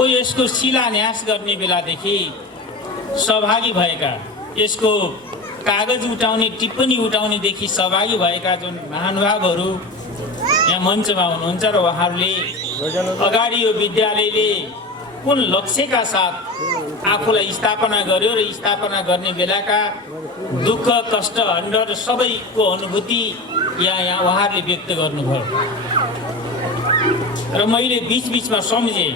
को यसको शिलान्यास गर्ने बेलादेखि सहभागी भएका, यसको कागज उठाउने, टिप्पणी उठाउनेदेखि सहभागी भएका जुन महानुभावहरू यहाँ मञ्चमा हुनुहुन्छ र उहाँहरूले अगाडि यो विद्यालयले कुन लक्ष्यका साथ आफूलाई स्थापना गर्यो र स्थापना गर्ने बेलाका दुःख कष्ट हन्डर सबैको अनुभूति यहाँ उहाँहरूले व्यक्त गर्नुभयो। र मैले बीचमा सम्झेँ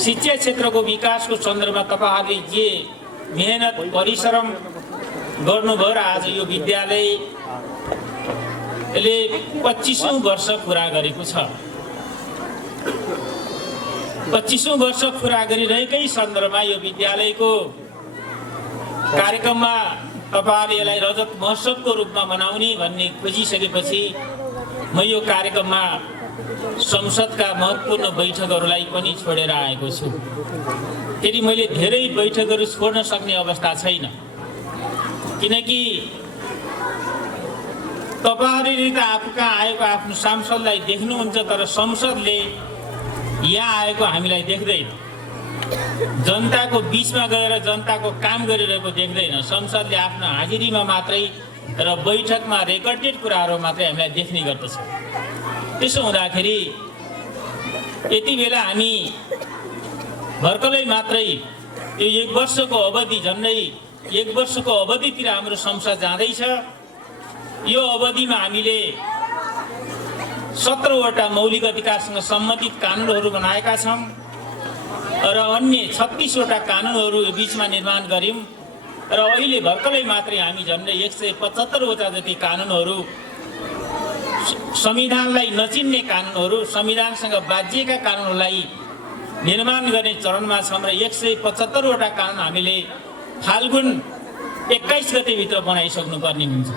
शिक्षा क्षेत्रको विकासको सन्दर्भमा तपाईँहरूले जे मेहनत परिश्रम गर्नुभयो र आज यो विद्यालयले 25औं वर्ष पुरा गरेको छ। 25औं वर्ष पुरा गरिरहेकै सन्दर्भमा यो विद्यालयको कार्यक्रममा तपाईँहरूले यसलाई रजत महोत्सवको रूपमा मनाउने भन्ने खोजिसकेपछि म यो कार्यक्रममा संसदका महत्त्वपूर्ण बैठकहरूलाई पनि छोडेर आएको छु। फेरि मैले धेरै बैठकहरू छोड्न सक्ने अवस्था छैन, किनकि तपाईँहरूले त आफू कहाँ आएको आफ्नो सांसदलाई देख्नुहुन्छ, तर संसदले यहाँ आएको हामीलाई देख्दैन, जनताको बिचमा गएर जनताको काम गरिरहेको देख्दैन। संसदले आफ्नो हाजिरीमा मात्रै र बैठकमा रेकर्डेड कुराहरू मात्रै हामीलाई देख्ने गर्दछ। त्यसो हुँदाखेरि यति बेला हामी भर्खरै मात्रै यो 1 वर्षको अवधि, झन्डै 1 वर्षको अवधितिर हाम्रो संसद जाँदैछ। यो अवधिमा हामीले 17वटा मौलिक अधिकारसँग सम्बन्धित कानुनहरू बनाएका छौँ र अन्य 36वटा कानुनहरू बिचमा निर्माण गर्यौँ र अहिले भर्खरै मात्रै हामी झन्डै 175वटा जति कानुनहरू, संविधानलाई नचिन्ने कानुनहरू, संविधानसँग बाजिएका कानुनहरूलाई निर्माण गर्ने चरणमा छौँ र 175वटा कानुन हामीले फाल्गुन 21 गतेभित्र बनाइसक्नुपर्ने हुन्छ।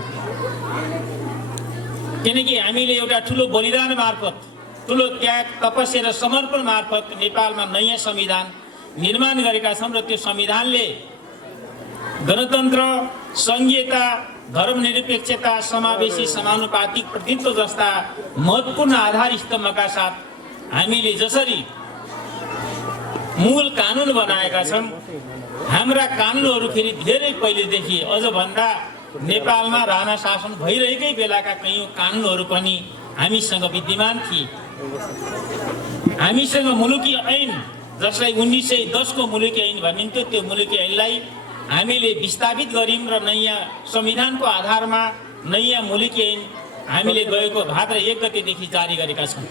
किनकि हामीले एउटा ठुलो बलिदान मार्फत, ठुलो त्याग, तपस्या र समर्पण मार्फत नेपालमा नयाँ संविधान निर्माण गरेका छौँ र त्यो संविधानले गणतन्त्र, सङ्घीयता, धर्मनिरपेक्षता, समावेशी समानुपातिक प्रतिनिधित्व जस्ता महत्त्वपूर्ण आधार स्तम्भका साथ हामीले जसरी मूल कानुन बनाएका छौँ, हाम्रा कानुनहरू फेरि धेरै पहिलेदेखि अझ भन्दा नेपालमा राणा शासन भइरहेकै बेलाका कैयौँ कानुनहरू पनि हामीसँग विद्यमान थिए। हामीसँग मुलुकी ऐन, जसलाई 1910 को मुलुकी ऐन भनिन्थ्यो, त्यो मुलुकी ऐनलाई हामीले विस्थापित गर्यौँ र नयाँ संविधानको आधारमा नयाँ मुलुकी ऐन हामीले गएको भाद्र 1 गतेदेखि जारी गरेका छौँ।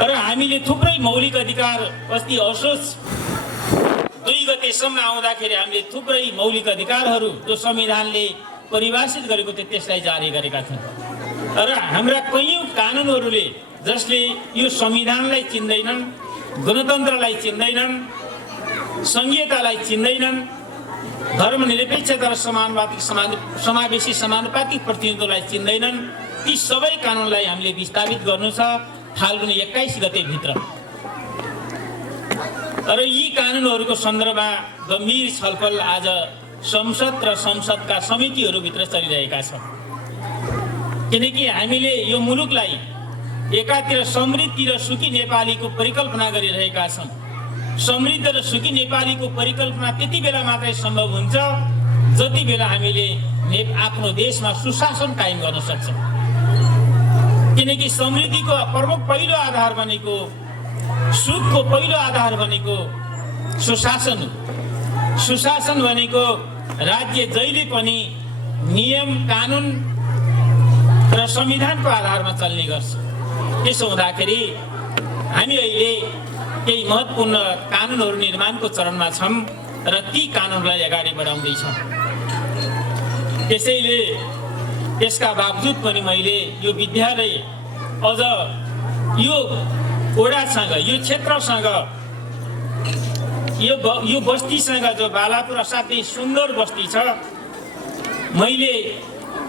र हामीले थुप्रै मौलिक अधिकार, अस्ति असोज 2 गतेसम्म आउँदाखेरि हामीले थुप्रै मौलिक अधिकारहरू जो संविधानले परिभाषित गरेको थियो त्यसलाई जारी गरेका थियौँ। र हाम्रा कैयौँ कानुनहरूले जसले यो संविधानलाई चिन्दैनन्, गणतन्त्रलाई चिन्दैनन्, सङ्घीयतालाई चिन्दैनन्, धर्मनिरपेक्षता र समावेशी समानुपातिक प्रतिनिधित्वलाई चिन्दैनन्, ती सबै कानुनलाई हामीले विस्थापित गर्नु छ फाल्गुन 21 गतेभित्र। र यी कानुनहरूको सन्दर्भमा गम्भीर छलफल आज संसद र संसदका समितिहरूभित्र चलिरहेका छ। किनकि हामीले यो मुलुकलाई एकातिर समृद्धि र सुखी नेपालीको परिकल्पना गरिरहेका छौँ। समृद्ध र सुखी नेपालीको परिकल्पना त्यति बेला मात्रै सम्भव हुन्छ जति बेला हामीले आफ्नो देशमा सुशासन कायम गर्न सक्छौँ। किनकि समृद्धिको प्रमुख पहिलो आधार भनेको, सुखको पहिलो आधार भनेको सुशासन हो। सुशासन भनेको राज्य जहिले पनि नियम, कानुन र संविधानको आधारमा चल्ने गर्छ। त्यसो हुँदाखेरि हामी अहिले केही महत्त्वपूर्ण कानुनहरू निर्माणको चरणमा छौँ र ती कानुनलाई अगाडि बढाउँदैछौँ। त्यसैले त्यसका बावजुद पनि मैले यो विद्यालय अझ यो ओडासँग, यो क्षेत्रसँग, यो बस्तीसँग, जो बालापुर असाध्यै सुन्दर बस्ती छ, मैले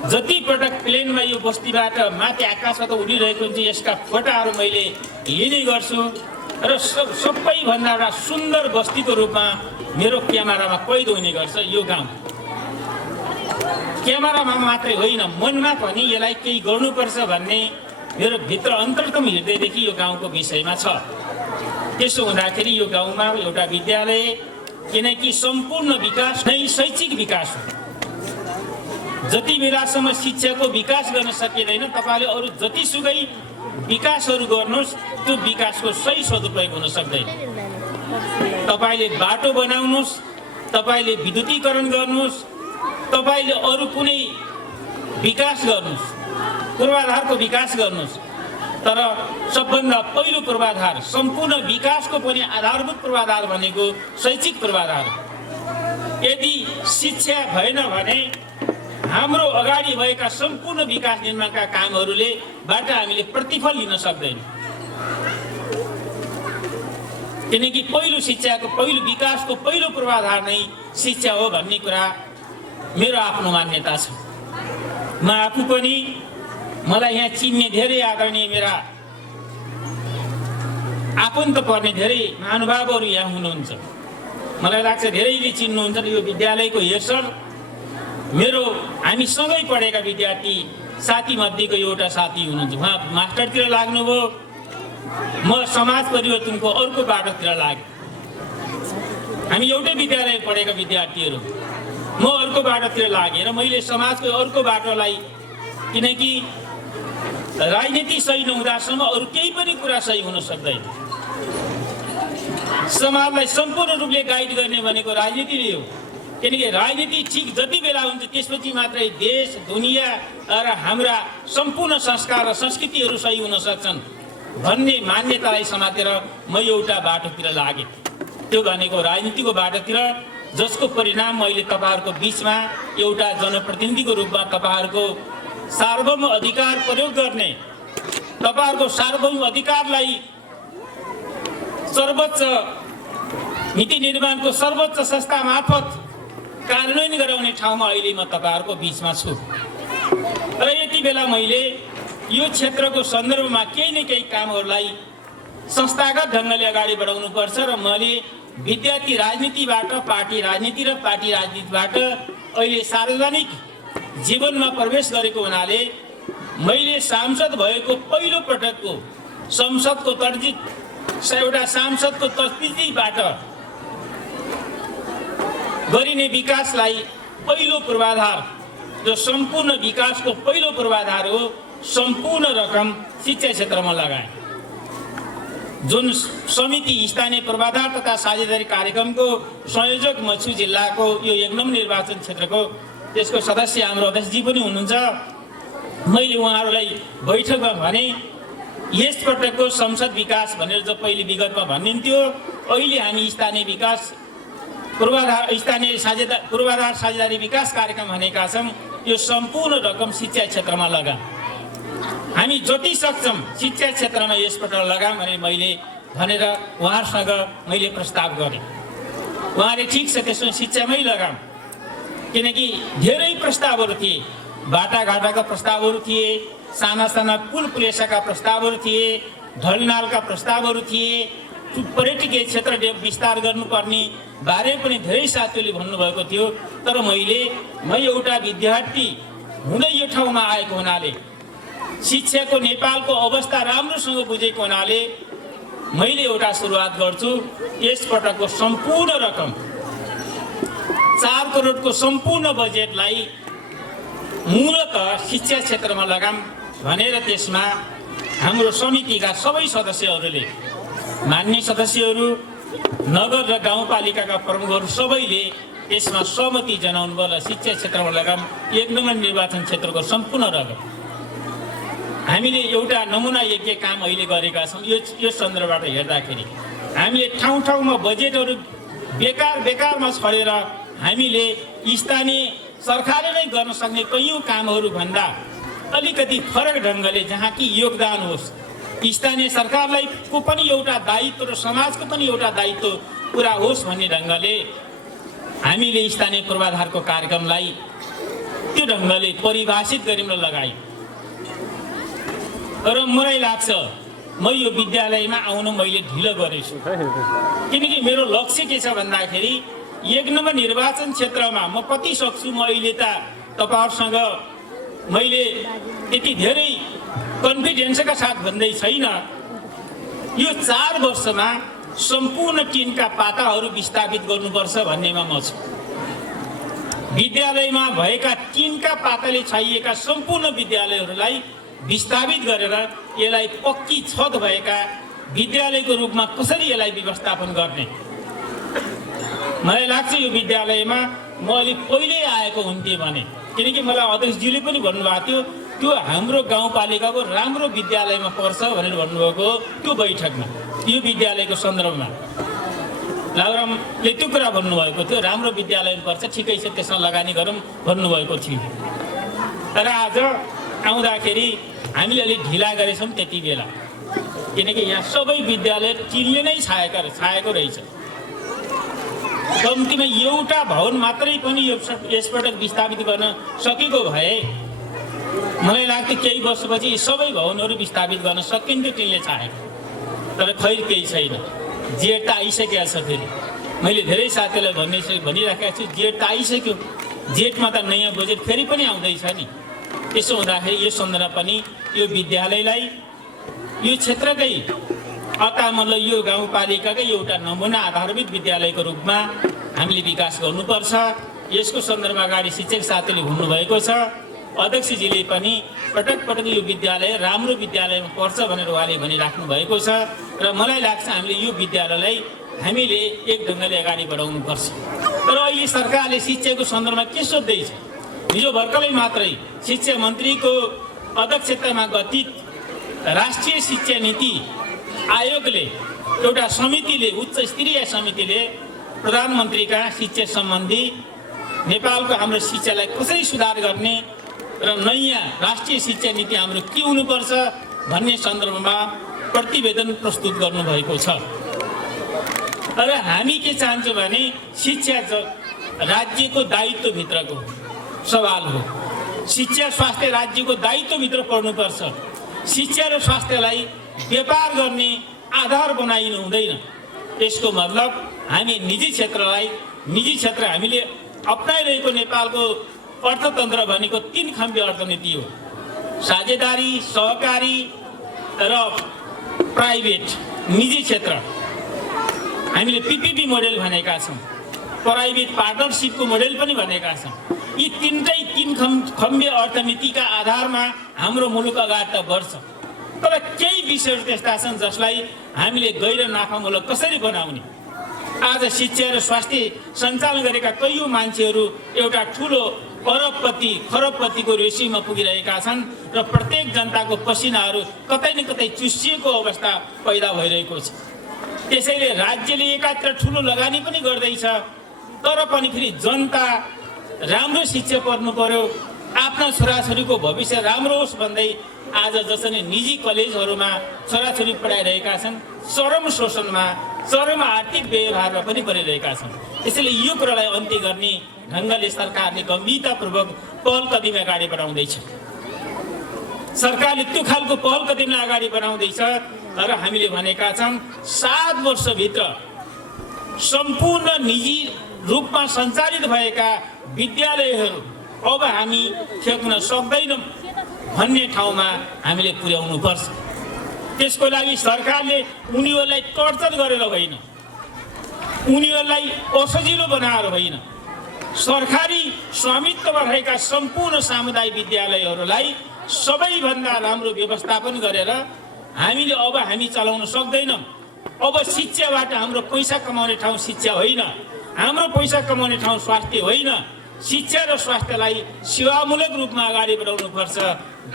जति पटक प्लेनमा यो बस्तीबाट माथि आकाशबाट उडिरहेको हुन्छ यसका फोटाहरू मैले लिने गर्छु र सबैभन्दा एउटा सुन्दर बस्तीको रूपमा मेरो क्यामेरामा कैद हुने गर्छ यो गाउँ। क्यामेरामा मात्रै होइन, मनमा पनि यसलाई केही गर्नुपर्छ भन्ने मेरो भित्र अन्तरतम हृदयदेखि यो गाउँको विषयमा छ। त्यसो हुँदाखेरि यो गाउँमा एउटा विद्यालय, किनकि सम्पूर्ण विकास नै शैक्षिक विकास हो। जति बेलासम्म शिक्षाको विकास गर्न सकिँदैन, तपाईँले अरू जतिसुकै विकासहरू गर्नुहोस्, त्यो विकासको सही सदुपयोग हुन सक्दैन। तपाईँले बाटो बनाउनुहोस्, तपाईँले विद्युतीकरण गर्नुहोस्, तपाईँले अरू कुनै विकास गर्नुहोस्, पूर्वाधारको विकास गर्नुहोस्, तर सबभन्दा पहिलो पूर्वाधार, सम्पूर्ण विकासको पनि आधारभूत पूर्वाधार भनेको शैक्षिक पूर्वाधार हो। यदि शिक्षा भएन भने हाम्रो अगाडि भएका सम्पूर्ण विकास निर्माणका कामहरूले बाट हामीले प्रतिफल लिन सक्दैनौँ। किनकि पहिलो शिक्षाको, पहिलो विकासको पहिलो पूर्वाधार नै शिक्षा हो भन्ने कुरा मेरो आफ्नो मान्यता छ। म आफू पनि, मलाई यहाँ चिन्ने धेरै आदरणीय मेरा आफन्त पर्ने धेरै महानुभावहरू यहाँ हुनुहुन्छ। मलाई लाग्छ धेरैले चिन्नुहुन्छ। यो विद्यालयको हेरसर मेरो हामी सँगै पढेका विद्यार्थी साथीमध्येको एउटा साथी हुनुहुन्छ। उहाँ मास्टरतिर लाग्नुभयो, म समाज परिवर्तनको अर्को बाटोतिर लागेँ। हामी एउटै विद्यालय पढेका विद्यार्थीहरू, म अर्को बाटोतिर लागेँ र मैले समाजको अर्को बाटोलाई, किनकि राजनीति सही नहुँदासम्म अरू केही पनि कुरा सही हुन सक्दैन। समाजलाई सम्पूर्ण रूपले गाइड गर्ने भनेको राजनीतिले हो। किनकि राजनीति ठिक जति बेला हुन्छ त्यसपछि मात्रै देश, दुनियाँ र हाम्रा सम्पूर्ण संस्कार र संस्कृतिहरू सही हुन सक्छन् भन्ने मान्यतालाई समातेर म एउटा बाटोतिर लागेँ। त्यो भनेको राजनीतिको बाटोतिर, जसको परिणाम मैले तपाईँहरूको बिचमा एउटा जनप्रतिनिधिको रूपमा तपाईँहरूको सार्वभौम अधिकार प्रयोग गर्ने, तपाईँहरूको सार्वभौम अधिकारलाई सर्वोच्च नीति निर्माणको सर्वोच्च संस्था मार्फत कार्यान्वयन गराउने ठाउँमा अहिले म तपाईँहरूको बिचमा छु। र यति बेला मैले यो क्षेत्रको सन्दर्भमा केही न केही कामहरूलाई संस्थागत ढङ्गले अगाडि बढाउनुपर्छ र मैले विद्यार्थी राजनीतिबाट पार्टी राजनीति र पार्टी राजनीतिबाट अहिले सार्वजनिक जीवनमा प्रवेश गरेको हुनाले मैले सांसद भएको पहिलो पटकको संसदको एउटा सांसदको तस्बिरबाट गरिने विकासलाई पहिलो पूर्वाधार, जो सम्पूर्ण विकासको पहिलो पूर्वाधार हो, सम्पूर्ण रकम शिक्षा क्षेत्रमा लगाए। जुन समिति स्थानीय पूर्वाधार तथा साझेदारी कार्यक्रमको संयोजक म छु जिल्लाको यो 1 नम्बर निर्वाचन क्षेत्रको, त्यसको सदस्य हाम्रो अध्यक्षजी पनि हुनुहुन्छ। मैले उहाँहरूलाई बैठकमा भने यसपटकको संसद विकास भनेर जो पहिले विगतमा भनिन्थ्यो, अहिले हामी स्थानीय विकास पूर्वाधार साझेदारी विकास कार्यक्रम भनेका छौँ। यो सम्पूर्ण रकम शिक्षा क्षेत्रमा लगाम, हामी जति सक्छौँ शिक्षा क्षेत्रमा यसपटक लगाम भनेर उहाँहरूसँग मैले प्रस्ताव गरेँ। उहाँले ठिक छ त्यसो शिक्षामै लगाम, किनकि धेरै प्रस्तावहरू थिए, बाटाघाटाका प्रस्तावहरू थिए, साना साना पुल पुलेसाका प्रस्तावहरू थिए, ढलनालका प्रस्तावहरू थिए, पर्यटकीय क्षेत्र विस्तार गर्नुपर्ने बारे पनि धेरै साथीहरूले भन्नुभएको थियो। तर म एउटा विद्यार्थी हुँदै यो ठाउँमा आएको हुनाले, शिक्षाको नेपालको अवस्था राम्रोसँग बुझेको हुनाले मैले एउटा सुरुवात गर्छु। यसपटकको सम्पूर्ण रकम 4 करोडको सम्पूर्ण बजेटलाई मूलत शिक्षा क्षेत्रमा लगाम भनेर त्यसमा हाम्रो समितिका सबै सदस्यहरूले, मान्य सदस्यहरू, नगर र गाउँपालिकाका प्रमुखहरू सबैले यसमा सहमति जनाउनु भयो र शिक्षा क्षेत्रमा लगाम 1 नम्बर निर्वाचन क्षेत्रको सम्पूर्ण रकम हामीले एउटा नमुना यज्ञ काम अहिले गरेका छौँ। यो सन्दर्भबाट हेर्दाखेरि हामीले ठाउँ ठाउँमा बजेटहरू बेकारमा छरेर हामीले स्थानीय सरकारले नै गर्न सक्ने कैयौँ कामहरू भन्दा अलिकति फरक ढङ्गले जहाँ कि योगदान होस्, स्थानीय सरकारलाई को पनि एउटा दायित्व र समाजको पनि एउटा दायित्व पुरा होस् भन्ने ढङ्गले हामीले स्थानीय पूर्वाधारको कार्यक्रमलाई त्यो ढङ्गले परिभाषित गऱ्यौँ र लगायौँ। र मलाई लाग्छ म यो विद्यालयमा आउन मैले ढिलो गरेछु, किनकि मेरो लक्ष्य के छ भन्दाखेरि 1 नम्बर निर्वाचन क्षेत्रमा म कति सक्छु म अहिले त तपाईँहरूसँग मैले त्यति धेरै कन्फिडेन्सका साथ भन्दै छैन। यो 4 वर्षमा सम्पूर्ण टिनका पाताहरू विस्थापित गर्नुपर्छ भन्नेमा म छु। विद्यालयमा भएका टिनका पाताले छाइएका सम्पूर्ण विद्यालयहरूलाई विस्थापित गरेर यसलाई पक्की छत भएका विद्यालयको रूपमा कसरी यसलाई व्यवस्थापन गर्ने। मलाई लाग्छ यो विद्यालयमा म अलि पहिल्यै आएको हुन्थेँ भने, किनकि मलाई अध्यक्षज्यूले पनि भन्नुभएको थियो त्यो हाम्रो गाउँपालिकाको राम्रो विद्यालयमा पर्छ भनेर भन्नुभएको त्यो बैठकमा, यो विद्यालयको सन्दर्भमा लाउरामले त्यो कुरा भन्नुभएको थियो, राम्रो विद्यालयमा पर्छ, ठिकै छ त्यसमा लगानी गरौँ भन्नुभएको थियो। तर आज आउँदाखेरि हामीले अलिक ढिला गरेछौँ त्यति बेला, किनकि यहाँ सबै विद्यालय टिनले नै छाएको रहेछ। कम्तीमा एउटा भवन मात्रै पनि यसपटक विस्थापित गर्न सकेको भए मलाई लाग्थ्यो केही वर्षपछि यी सबै भवनहरू विस्थापित गर्न सकिन्थ्यो टिनले छाएको। तर खै केही छैन। जेठ त आइसकेको छ। फेरि मैले धेरै साथीहरूलाई भनिराखेको छु जेठ त आइसक्यो, जेठमा त नयाँ बजेट फेरि पनि आउँदैछ नि। त्यसो हुँदाखेरि यो सन्दर्भमा पनि यो विद्यालयलाई यो क्षेत्रकै मतलब यो गाउँपालिकाकै एउटा नमुना आधारभूत विद्यालयको रूपमा हामीले विकास गर्नुपर्छ। यसको सन्दर्भमा अगाडि शिक्षक साथीले भन्नुभएको छ, अध्यक्षजीले पनि पटक पटक यो विद्यालय राम्रो विद्यालयमा पर्छ भनेर उहाँले भनिराख्नु भएको छ। र मलाई लाग्छ हामीले यो विद्यालयलाई हामीले एक ढङ्गले अगाडि बढाउनुपर्छ। तर अहिले सरकारले शिक्षाको सन्दर्भमा के सोच्दैछ? हिजो भर्खरै मात्रै शिक्षा मन्त्रीको अध्यक्षतामा गठित राष्ट्रिय शिक्षा नीति आयोगले एउटा समितिले, उच्च स्तरीय समितिले प्रधानमन्त्रीका शिक्षा सम्बन्धी नेपालको हाम्रो शिक्षालाई कसरी सुधार गर्ने र नयाँ राष्ट्रिय शिक्षा नीति हाम्रो के हुनुपर्छ भन्ने सन्दर्भमा प्रतिवेदन प्रस्तुत गर्नुभएको छ। तर हामी के चाहन्छौँ भने शिक्षा राज्यको दायित्वभित्रको सवाल हो। शिक्षा स्वास्थ्य राज्यको दायित्वभित्र पर्नुपर्छ। शिक्षा र स्वास्थ्यलाई व्यापार गर्ने आधार बनाइनु हुँदैन। यसको मतलब हामी निजी क्षेत्र हामीले अप्नाइरहेको नेपालको अर्थतन्त्र भनेको 3 खम्बे अर्थनीति हो। साझेदारी, सहकारी र प्राइभेट निजी क्षेत्र। हामीले पीपीपी मोडेल भनेका छौँ, प्राइभेट पार्टनरसिपको मोडेल पनि भनेका छौँ। यी 3 खम्बे अर्थनीतिका आधारमा हाम्रो मुलुक अगाडि त बढ्छ। तर केही विषयहरू त्यस्ता छन् जसलाई हामीले गैर नाफामूलक कसरी बनाउने। आज शिक्षा र स्वास्थ्य सञ्चालन गरेका कैयौँ मान्छेहरू एउटा ठुलो खरबपतिको रेसियोमा पुगिरहेका छन् र प्रत्येक जनताको पसिनाहरू कतै न कतै चुसिएको अवस्था पैदा भइरहेको छ। त्यसैले राज्यले एकातिर ठुलो लगानी पनि गर्दैछ, तर पनि फेरि जनता राम्रो शिक्षा पढ्नु पर्यो, आफ्ना छोराछोरीको भविष्य राम्रो होस् भन्दै आज जसरी निजी कलेजहरूमा छोराछोरी पढाइरहेका छन्, चरम शोषणमा, चरम आर्थिक व्यवहारमा पनि परिरहेका छन्। त्यसैले यो कुरालाई अन्त्य गर्ने ढङ्गले सरकारले गम्भीरतापूर्वक पहल कदमी अगाडि बढाउँदैछ। सरकारले त्यो खालको पहल कदमीलाई अगाडि बढाउँदैछ। तर हामीले भनेका छौँ 7 वर्षभित्र सम्पूर्ण निजी रूपमा सञ्चालित भएका विद्यालयहरू अब हामी फेक्न सक्दैनौँ भन्ने ठाउँमा हामीले पुर्याउनु पर्छ। त्यसको लागि सरकारले उनीहरूलाई टर्चर गरेर होइन, उनीहरूलाई असजिलो बनाएर होइन, सरकारी स्वामित्वमा रहेका सम्पूर्ण सामुदायिक विद्यालयहरूलाई सबैभन्दा राम्रो व्यवस्थापन गरेर हामी चलाउन सक्दैनौँ। अब शिक्षाबाट हाम्रो पैसा कमाउने ठाउँ शिक्षा होइन, हाम्रो पैसा कमाउने ठाउँ स्वास्थ्य होइन। शिक्षा र स्वास्थ्यलाई सेवामूलक रूपमा अगाडि बढाउनुपर्छ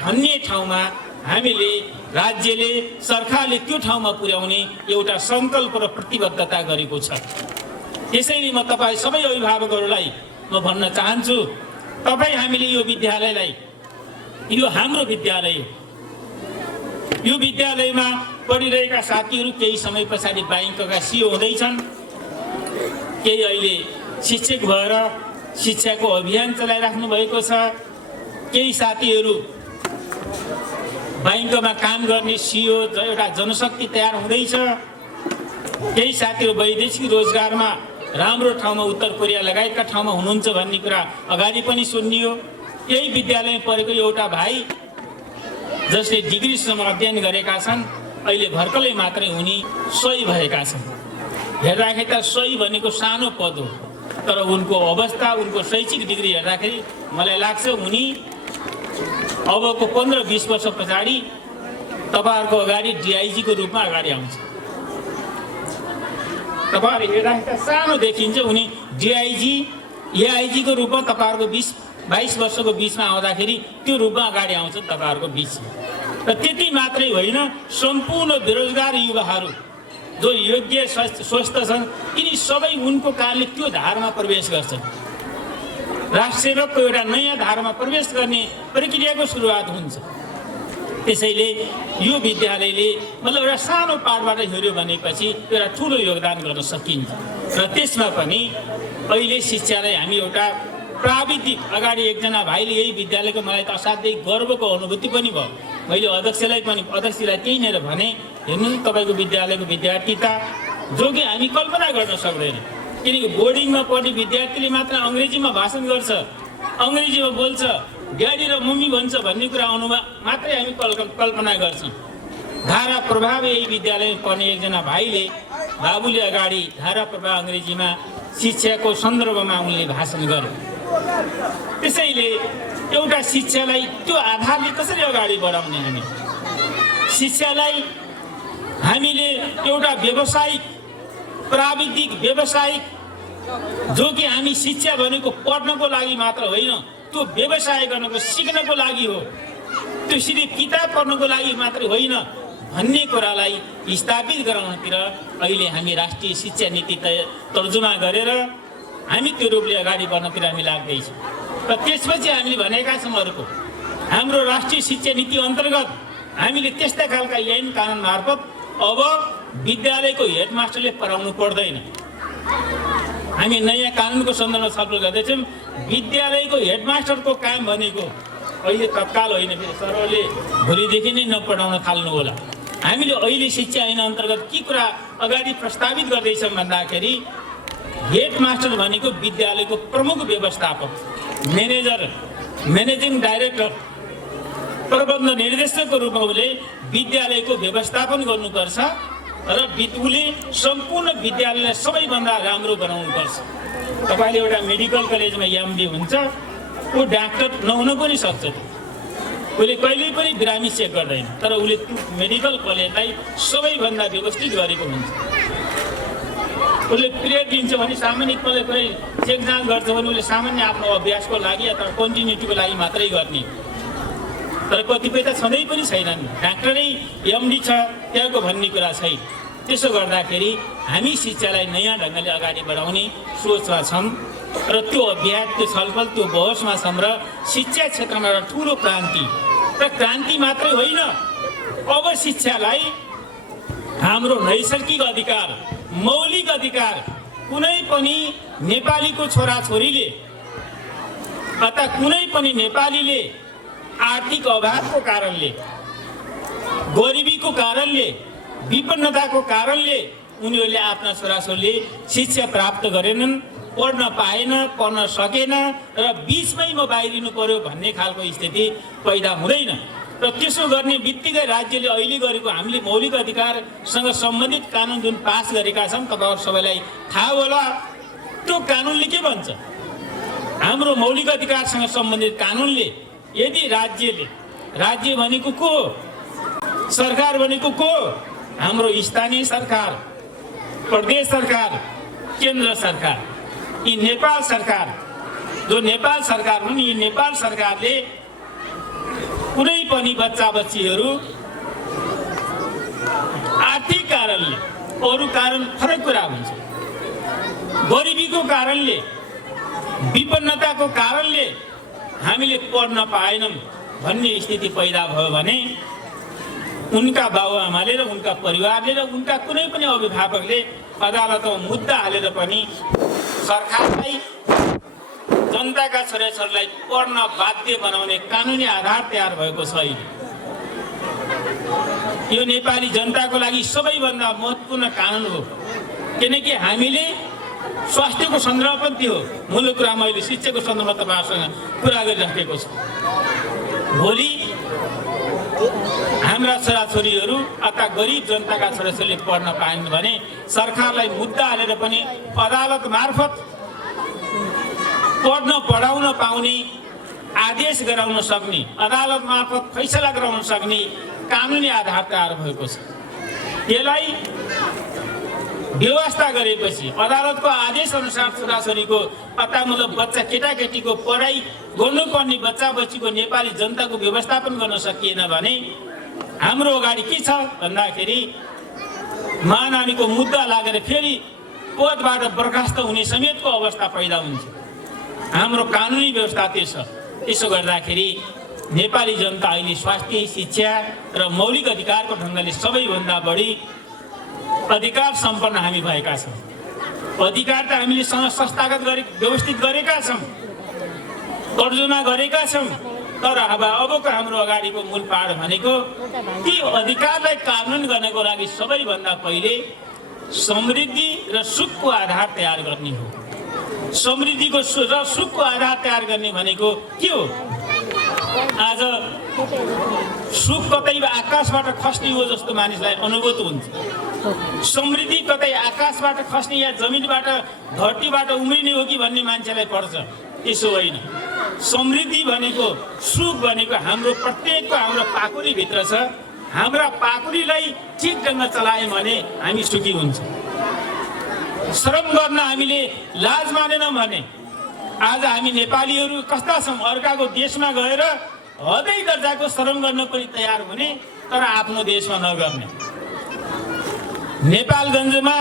भन्ने ठाउँमा हामीले राज्यले, सरकारले त्यो ठाउँमा पुर्याउने एउटा सङ्कल्प र प्रतिबद्धता गरेको छ। त्यसैले म तपाईँ सबै अभिभावकहरूलाई म भन्न चाहन्छु, तपाईँ हामीले यो विद्यालयलाई, यो हाम्रो विद्यालय हो, यो विद्यालयमा पढिरहेका साथीहरू केही समय पछाडि बैंकका सिओ हुँदैछन्, केही अहिले शिक्षक भएर शिक्षाको अभियान चलाइराख्नु भएको छ, केही साथीहरू बैंकमा काम गर्ने सिओ एउटा जनशक्ति तयार हुँदैछ, केही साथीहरू वैदेशिक रोजगारमा राम्रो ठाउँमा उत्तर कोरिया लगायतका ठाउँमा हुनुहुन्छ भन्ने कुरा अगाडि पनि सुनियो। यही विद्यालयमा पढेको एउटा भाइ जसले डिग्रीसम्म अध्ययन गरेका छन्, अहिले भर्खरै मात्रै उनी सही भएका छन्। हेर्दाखेरि त सही भनेको सानो पद हो, तर उनको अवस्था, उनको शैक्षिक डिग्री हेर्दाखेरि मलाई लाग्छ उनी अबको 15-20 वर्ष पछाडि तपाईँहरूको अगाडि डिआइजीको रूपमा अगाडि आउँछ। तपाईँहरू हेर्दाखेरि त सानो देखिन्छ, उनी डिआइजी एआइजीको रूपमा तपाईँहरूको 20-22 वर्षको बिचमा आउँदाखेरि त्यो रूपमा अगाडि आउँछ तपाईँहरूको बिचमा। र त्यति मात्रै होइन, सम्पूर्ण बेरोजगार युवाहरू जो योग्य स्वस्थ छन् यिनी सबै उनको कारणले त्यो धारमा प्रवेश गर्छन्। राष्ट्र सेवकको एउटा नयाँ धारमा प्रवेश गर्ने प्रक्रियाको सुरुवात हुन्छ। त्यसैले यो विद्यालयले मतलब एउटा सानो पाठबाट हेऱ्यो भनेपछि एउटा ठुलो योगदान गर्न सकिन्छ। र त्यसमा पनि अहिले शिक्षालाई हामी एउटा प्राविधिक अगाडि एकजना भाइले यही विद्यालयको मलाई त असाध्यै गर्वको अनुभूति पनि भयो। मैले अध्यक्षलाई त्यही नै भने, हेर्नु तपाईँको विद्यालयको विद्यार्थीता जो कि हामी कल्पना गर्न सक्दैनौँ, किनकि बोर्डिङमा पढ्ने विद्यार्थीले मात्र अङ्ग्रेजीमा भाषण गर्छ, अङ्ग्रेजीमा बोल्छ, ड्याडी र मम्मी भन्छ भन्ने कुरा मात्रै हामी कल्पना गर्छौँ। धारा प्रभाव यही विद्यालयमा पढ्ने एकजना भाइले बाबुले अगाडि धारा प्रभाव अङ्ग्रेजीमा शिक्षाको सन्दर्भमा उनले भाषण गरे। त्यसैले एउटा शिक्षालाई त्यो आधारले कसरी अगाडि बढाउने, हामी शिक्षालाई हामीले एउटा व्यावसायिक प्राविधिक व्यावसायिक जो कि हामी शिक्षा भनेको पढ्नको लागि मात्र होइन, त्यो व्यवसाय गर्नको सिक्नको लागि हो, त्यो सिर्फ किताब पढ्नको लागि मात्र होइन भन्ने कुरालाई स्थापित गराउनतिर अहिले हामी राष्ट्रिय शिक्षा नीति तर्जुमा गरेर हामी त्यो रूपले अगाडि बढ्नतिर हामी लाग्दैछौँ। र त्यसपछि हामीले भनेका छौँ अर्को, हाम्रो राष्ट्रिय शिक्षा नीति अन्तर्गत हामीले त्यस्ता खालका ऐन कानुन मार्फत अब विद्यालयको हेडमास्टरले पढाउनु पर्दैन। हामी नयाँ कानुनको सन्दर्भमा छलफल गर्दैछौँ। विद्यालयको हेडमास्टरको काम भनेको अहिले तत्काल होइन, फेरि सरले भोलिदेखि नै नपढाउन थाल्नु होला। हामीले अहिले शिक्षा ऐन अन्तर्गत के कुरा अगाडि प्रस्तावित गर्दैछौँ भन्दाखेरि हेडमास्टर भनेको विद्यालयको प्रमुख व्यवस्थापक, म्यानेजर, म्यानेजिङ डाइरेक्टर, प्रबन्ध निर्देशकको रूपमा उसले विद्यालयको व्यवस्थापन गर्नुपर्छ र उसले सम्पूर्ण विद्यालयलाई सबैभन्दा राम्रो बनाउनुपर्छ। तपाईँले एउटा मेडिकल कलेजमा एमडी हुन्छ, ऊ डाक्टर नहुन पनि सक्छ, उसले कहिल्यै पनि बिरामी चेक गर्दैन, तर उसले मेडिकल कलेजलाई सबैभन्दा व्यवस्थित गरेको हुन्छ। उसले पिरियड दिन्छ भने सामान्य कोही चेक जाँच गर्छ भने उसले सामान्य आफ्नो अभ्यासको लागि अथवा कन्टिन्युटीको लागि मात्रै गर्ने, तर कतिपय त छँदै पनि छैनन्, डाक्टरै एमडी छ त्यहाँको भन्ने कुरा छैन। त्यसो गर्दाखेरि हामी शिक्षालाई नयाँ ढङ्गले अगाडि बढाउने सोचमा छौँ र त्यो अभ्यास, त्यो छलफल, त्यो बहसमा छौँ र शिक्षा क्षेत्रमा एउटा ठुलो क्रान्ति र क्रान्ति मात्रै होइन, अब शिक्षालाई हाम्रो नैसर्गिक अधिकार, मौलिक अधिकार, कुनै पनि नेपालीको छोराछोरीले अथवा कुनै पनि नेपालीले आर्थिक अभावको कारणले, गरिबीको कारणले, विपन्नताको कारणले उनीहरूले आफ्ना छोराछोरीले शिक्षा प्राप्त गरेनन्, पढ्न पाएन, पढ्न सकेन र बिचमै म बाहिरिनु पर्यो भन्ने खालको स्थिति पैदा हुँदैन। र त्यसो गर्ने बित्तिकै राज्यले अहिले गरेको हामीले मौलिक अधिकारसँग सम्बन्धित कानुन जुन पास गरेका छौँ, तपाईँहरू सबैलाई थाहा होला, त्यो कानुनले के भन्छ? हाम्रो मौलिक अधिकारसँग सम्बन्धित कानुनले यदि राज्यले, राज्य भनेको को, सरकार भनेको को, हाम्रो स्थानीय सरकार, प्रदेश सरकार, केन्द्र सरकार, यी नेपाल सरकार, जो नेपाल सरकार हुन्, यी नेपाल सरकारले कुनै पनि बच्चा बच्चीहरू आर्थिक कारणले, अरू कारण फरक कुरा हुन्छ, गरिबीको कारणले, विपन्नताको कारणले हामीले पढ्न पाएनौँ भन्ने स्थिति पैदा भयो भने उनका बाबुआमाले र उनका परिवारले र उनका कुनै पनि अभिभावकले अदालतमा मुद्दा हालेर पनि सरकारलाई जनताका छोराछोरीलाई पढ्न बाध्य बनाउने कानुनी आधार तयार भएको छैन। यो नेपाली जनताको लागि सबैभन्दा महत्त्वपूर्ण कानुन हो, किनकि हामीले स्वास्थ्यको सन्दर्भ पनि त्यो हो, मूल कुरा मैले शिक्षाको सन्दर्भमा तपाईँहरूसँग कुरा गरिराखेको छु। भोलि हाम्रा छोराछोरीहरू अथवा गरिब जनताका छोराछोरीले पढ्न पाएन भने सरकारलाई मुद्दा हालेर पनि अदालत मार्फत पढाउन पाउने, आदेश गराउन सक्ने, अदालत मार्फत फैसला गराउन सक्ने कानुनी आधार तयार भएको छ। यसलाई व्यवस्था गरेपछि अदालतको आदेश अनुसार छोराछोरीको मतलब बच्चा केटाकेटीको पढाइ गर्नुपर्ने बच्चा बच्चीको नेपाली जनताको व्यवस्थापन गर्न सकिएन भने हाम्रो अगाडि के छ भन्दाखेरि महानानीको मुद्दा लागेर फेरि पदबाट बर्खास्त हुने समेतको अवस्था पैदा हुन्छ। हाम्रो कानुनी व्यवस्था त्यसो गर्दाखेरि नेपाली जनता अहिले स्वास्थ्य, शिक्षा र मौलिक अधिकारको ढङ्गले सबैभन्दा बढी अधिकार सम्पन्न हामी भएका छौँ। अधिकार त हामीले संस्थागत व्यवस्थित गरेका छौँ, तर्जुमा गरेका छौँ, तर अबको हाम्रो अगाडिको मूल पाठ भनेको ती अधिकारलाई कार्यान्वयन गर्नको लागि सबैभन्दा पहिले समृद्धि र सुखको आधार तयार गर्ने हो। समृद्धिको र सुखको आधार तयार गर्ने भनेको के हो? आज सुख कतै आकाशबाट खस्ने हो जस्तो मानिसलाई अनुभूत हुन्छ। समृद्धि कतै आकाशबाट खस्ने या जमिनबाट धरतीबाट उम्रिने हो कि भन्ने मान्छेलाई पर्छ। त्यसो होइन। समृद्धि भनेको, सुख भनेको हाम्रो प्रत्येकको हाम्रो पाखुरीभित्र छ। हाम्रा पाखुरीलाई ठिक ढङ्ग चलायौँ भने हामी सुखी हुन्छ। श्रम गर्न हामीले लाज मानेनौँ भने आज हामी नेपालीहरू कस्ता छौँ? अर्काको देशमा गएर हदै दर्जाको श्रम गर्न पनि तयार हुने, तर आफ्नो देशमा नगर्ने। नेपालगञ्जमा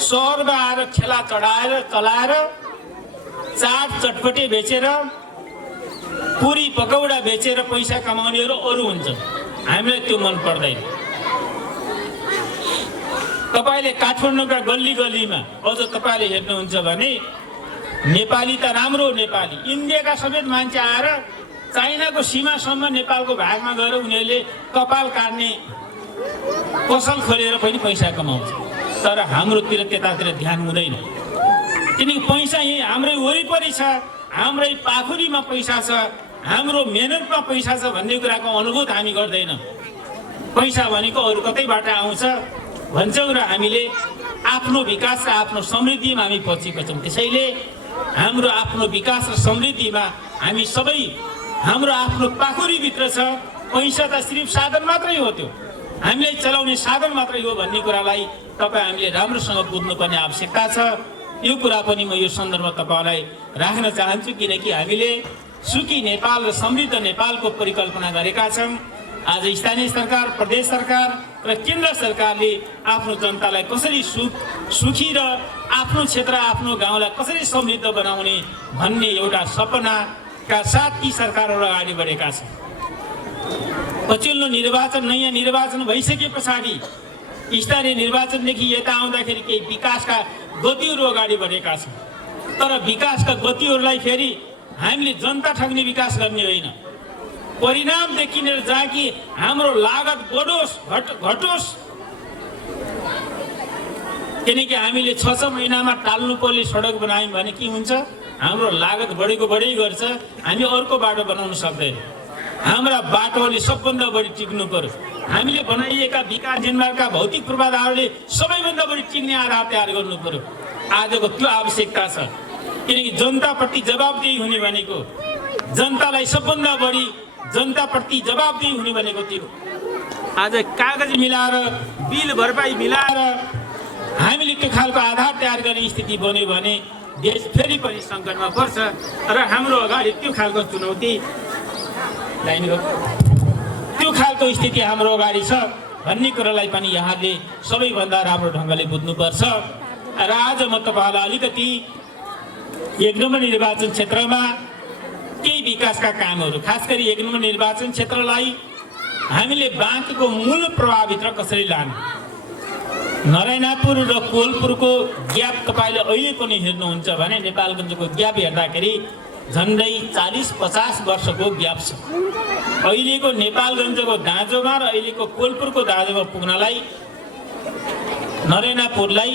सहरमा आएर ठेला चलाएर चाट चटपटे बेचेर, पुरी पकौडा बेचेर पैसा कमाउनेहरू अरू हुन्छ। हामीलाई त्यो मन पर्दैन। तपाईँले काठमाडौँका गल्ली गल्लीमा अझ तपाईँले हेर्नुहुन्छ भने नेपाली त राम्रो नेपाली, इन्डियाका समेत मान्छे आएर चाइनाको सीमासम्म नेपालको भागमा गएर उनीहरूले कपाल काट्ने पसल खोलेर पनि पैसा कमाउँछ। तर हाम्रोतिर त्यतातिर ध्यान हुँदैन। किनकि पैसा यही हाम्रै वरिपरि छ, हाम्रै पाखुरीमा पैसा छ, हाम्रो मेहनतमा पैसा छ भन्ने कुराको अनुभूत हामी गर्दैनौँ। पैसा भनेको अरू कतैबाट आउँछ भन्छौँ र हामीले आफ्नो विकास र आफ्नो समृद्धिमा हामी पछिको छौँ। त्यसैले हाम्रो आफ्नो विकास र समृद्धिमा हामी सबै हाम्रो आफ्नो पाखुरीभित्र छ। पैसा त सिर्फ साधन मात्रै हो, त्यो हामीलाई चलाउने साधन मात्रै हो भन्ने कुरालाई तपाईँ हामीले राम्रोसँग बुझ्नुपर्ने आवश्यकता छ। यो कुरा पनि म यो सन्दर्भमा तपाईँलाई राख्न चाहन्छु, किनकि हामीले सुखी नेपाल र समृद्ध नेपालको परिकल्पना गरेका छौँ। आज स्थानीय सरकार, प्रदेश सरकार र केन्द्र सरकारले आफ्नो जनतालाई कसरी सुखी र आफ्नो क्षेत्र, आफ्नो गाउँलाई कसरी समृद्ध बनाउने भन्ने एउटा सपनाका साथ ती सरकारहरू अगाडि बढेका छन्। पछिल्लो निर्वाचन, नयाँ निर्वाचन भइसके पछाडि स्थानीय निर्वाचनदेखि यता आउँदाखेरि केही विकासका गतिहरू अगाडि बढेका छन्। तर विकासका गतिहरूलाई फेरि हामीले जनता ठग्ने विकास गर्ने होइन। परिणाम देखिने जहाँ कि हाम्रो लागत बढोस् घटोस्, किनकि हामीले 6 महिनामा टाल्नुपर्ने सडक बनायौँ भने के हुन्छ? हाम्रो लागत बढेको बढै गर्छ। हामी अर्को बाटो बनाउन सक्दैन। हाम्रा बाटोले सबभन्दा बढी टिक्नु पर्यो। हामीले बनाइएका विकास निर्माणका भौतिक पूर्वाधारले सबैभन्दा बढी टिक्ने आधार तयार गर्नु पर्यो। आजको त्यो आवश्यकता छ, किनकि जनताप्रति जवाबदेही हुने भनेको, जनतालाई सबभन्दा बढी जनताप्रति जवाबदेही हुने भनेको त्यो। आज कागज मिलाएर, बिल भरपाई मिलाएर हामीले त्यो खालको आधार तयार गर्ने स्थिति बन्यो भने देश फेरि पनि सङ्कटमा पर्छ र हाम्रो अगाडि त्यो खालको चुनौती, त्यो खालको स्थिति हाम्रो अगाडि छ भन्ने कुरालाई पनि यहाँले सबैभन्दा राम्रो ढङ्गले बुझ्नुपर्छ। र आज म तपाईँलाई अलिकति 1 नम्बर निर्वाचन क्षेत्रमा केही विकासका कामहरू, खास गरी 1 नम्बर निर्वाचन क्षेत्रलाई हामीले बाँकीको मूल प्रवाहभित्र कसरी लाने, नरायणपुर र कोलपुरको ग्याप तपाईँले अहिले पनि हेर्नुहुन्छ भने नेपालगञ्जको ग्याप हेर्दाखेरि झन्डै 40-50 वर्षको ग्याप छ। अहिलेको नेपालगञ्जको दाँजोमा र अहिलेको कोलपुरको दाँजोमा पुग्नलाई नरायणपुरलाई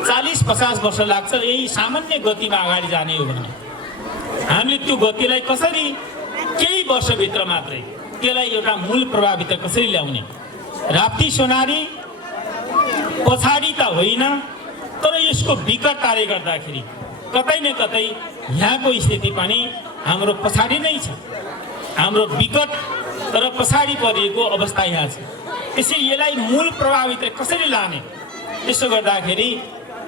40-50 वर्ष लाग्छ। यही सामान्य गतिमा अगाडि जाने हो भने हामीले त्यो गतिलाई कसरी केही वर्षभित्र मात्रै त्यसलाई एउटा मूल प्रभावभित्र कसरी ल्याउने। राप्ती सोनारी पछाडि त होइन, तर यसको विकटताले गर्दाखेरि कतै न कतै यहाँको स्थिति पनि हाम्रो पछाडि नै छ। हाम्रो विकट तर पछाडि परिएको अवस्था यहाँ छ। त्यसैले यसलाई मूल प्रभावभित्र कसरी लाने, त्यसो गर्दाखेरि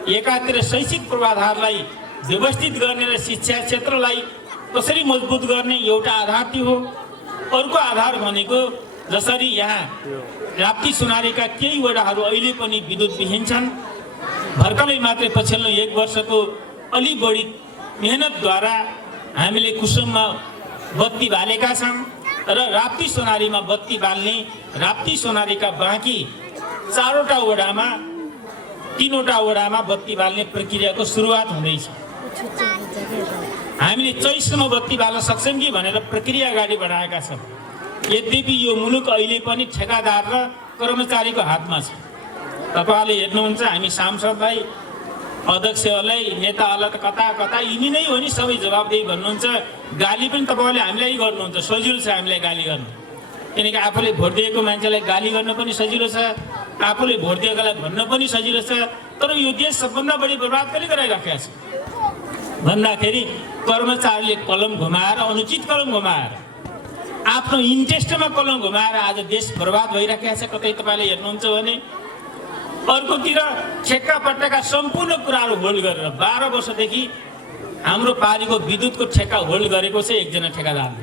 एकातिर शैक्षिक पूर्वाधारलाई व्यवस्थित गर्ने र शिक्षा क्षेत्रलाई कसरी मजबुत गर्ने एउटा आधार त्यो हो। अर्को आधार भनेको जसरी यहाँ राप्ती सोनारीका केही वडाहरू अहिले पनि विद्युतविहीन छन्। भर्खरै मात्रै पछिल्लो 1 वर्षको अलि बढी मेहनतद्वारा हामीले कुसुममा बत्ती बालेका छौँ र राप्ती सोनारीमा बत्ती बाल्ने राप्ती सोनारीका बाँकी 4वटा वडामा 3वटा वडामा बत्ती बाल्ने प्रक्रियाको सुरुवात हुँदैछ। हामीले 24सम्म बत्ती बाल्न सक्छौँ कि भनेर प्रक्रिया अगाडि बढाएका छौँ। यद्यपि यो मुलुक अहिले पनि ठेकादार र कर्मचारीको हातमा छ। तपाईँहरूले हेर्नुहुन्छ, हामी सांसदलाई, अध्यक्षहरूलाई, नेताहरूलाई त कता कता यिनी नै हो नि सबै जवाबदेही भन्नुहुन्छ। गाली पनि तपाईँहरूले हामीलाई गर्नुहुन्छ। सजिलो छ हामीलाई गाली गर्नु, किनकि आफूले भोट दिएको मान्छेलाई गाली गर्न पनि सजिलो छ, आफूले भोट दिएकोलाई भन्न पनि सजिलो छ। तर यो देश सबभन्दा बढी बर्बाद पनि गराइराखेको छ भन्दाखेरि कर्मचारीले कलम घुमाएर, अनुचित कलम घुमाएर, आफ्नो इन्ट्रेस्टमा कलम घुमाएर आज देश बर्बाद भइराखेको छ। कतै तपाईँले हेर्नुहुन्छ भने अर्कोतिर ठेक्का पट्टाका सम्पूर्ण कुराहरू होल्ड गरेर 12 वर्षदेखि हाम्रो पारीको विद्युतको ठेक्का होल्ड गरेको छ एकजना ठेकादारले।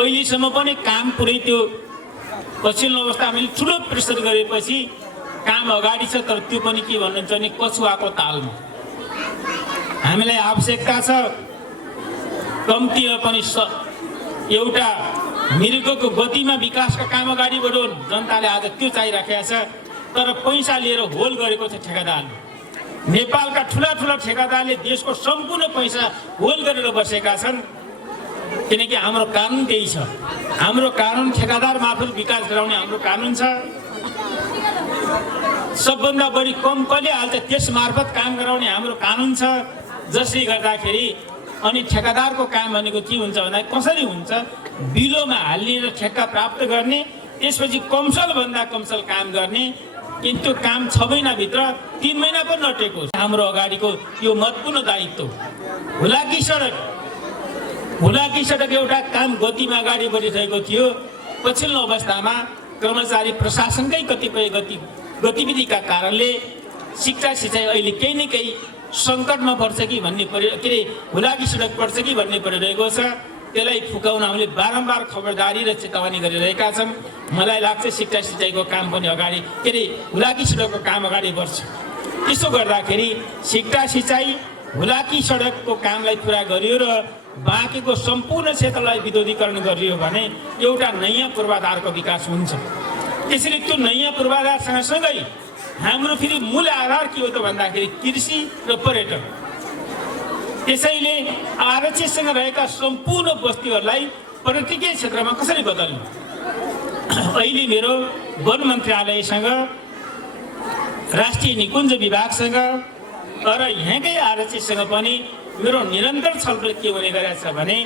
अहिलेसम्म पनि काम पुरै त्यो पछिल्लो अवस्था हामीले ठुलो प्रेसर गरेपछि काम अगाडि छ, तर त्यो पनि के भन्नुहुन्छ भने कछुवाको तालमा। हामीलाई आवश्यकता छ कम्तीमा पनि एउटा मृगको गतिमा विकासका काम अगाडि बढोन्। जनताले आज त्यो चाहिराखेको छ, तर पैसा लिएर होल्ड गरेको छ ठेकादारले। नेपालका ठुला ठुला ठेकादारले देशको सम्पूर्ण पैसा होल्ड गरेर बसेका छन्, किनकि हाम्रो कानुन त्यही छ। हाम्रो कानुन ठेकादार मार्फत विकास गराउने हाम्रो कानुन छ। सबभन्दा बढी कम कसले हाल्छ त्यस मार्फत काम गराउने हाम्रो कानुन छ। जसले गर्दाखेरि अनि ठेकादारको काम भनेको के हुन्छ भन्दा कसरी हुन्छ, बिलोमा हाल्ने र ठेक्का प्राप्त गर्ने, त्यसपछि कमसल कमसल काम गर्ने। किन्तु काम 6 महिनाभित्र 3 महिना पनि नटेको हाम्रो अगाडिको यो महत्त्वपूर्ण दायित्व। हुलाकी सडक एउटा काम गतिमा अगाडि बढिरहेको थियो। पछिल्लो अवस्थामा कर्मचारी प्रशासनकै कतिपय गतिविधिका कारणले शिक्षा सिँचाइ अहिले केही न केही सङ्कटमा पर्छ कि भन्ने हुलाकी सडक पर्छ कि भन्ने परिरहेको छ। त्यसलाई फुकाउन हामीले बारम्बार खबरदारी र चेतावनी गरिरहेका छौँ। मलाई लाग्छ शिक्षा सिँचाइको काम पनि अगाडि हुलाकी सडकको काम अगाडि बढ्छ। त्यसो गर्दाखेरि शिक्षा सिँचाइ हुलाकी सडकको कामलाई पुरा गरियो र बाँकीको सम्पूर्ण क्षेत्रलाई विद्युतीकरण गरियो भने एउटा नयाँ पूर्वाधारको विकास हुन्छ। त्यसैले त्यो नयाँ पूर्वाधार सँगसँगै हाम्रो फेरि मूल आधार के हो त भन्दाखेरि कृषि र पर्यटन। त्यसैले आरक्षितसँग रहेका सम्पूर्ण बस्तीहरूलाई पर्यटकीय क्षेत्रमा कसरी बदल्ने। अहिले मेरो वन मन्त्रालयसँग, राष्ट्रिय निकुञ्ज विभागसँग र यहाँकै आरक्षितसँग पनि मेरो निरन्तर छलफल के हुने गरेको छ भने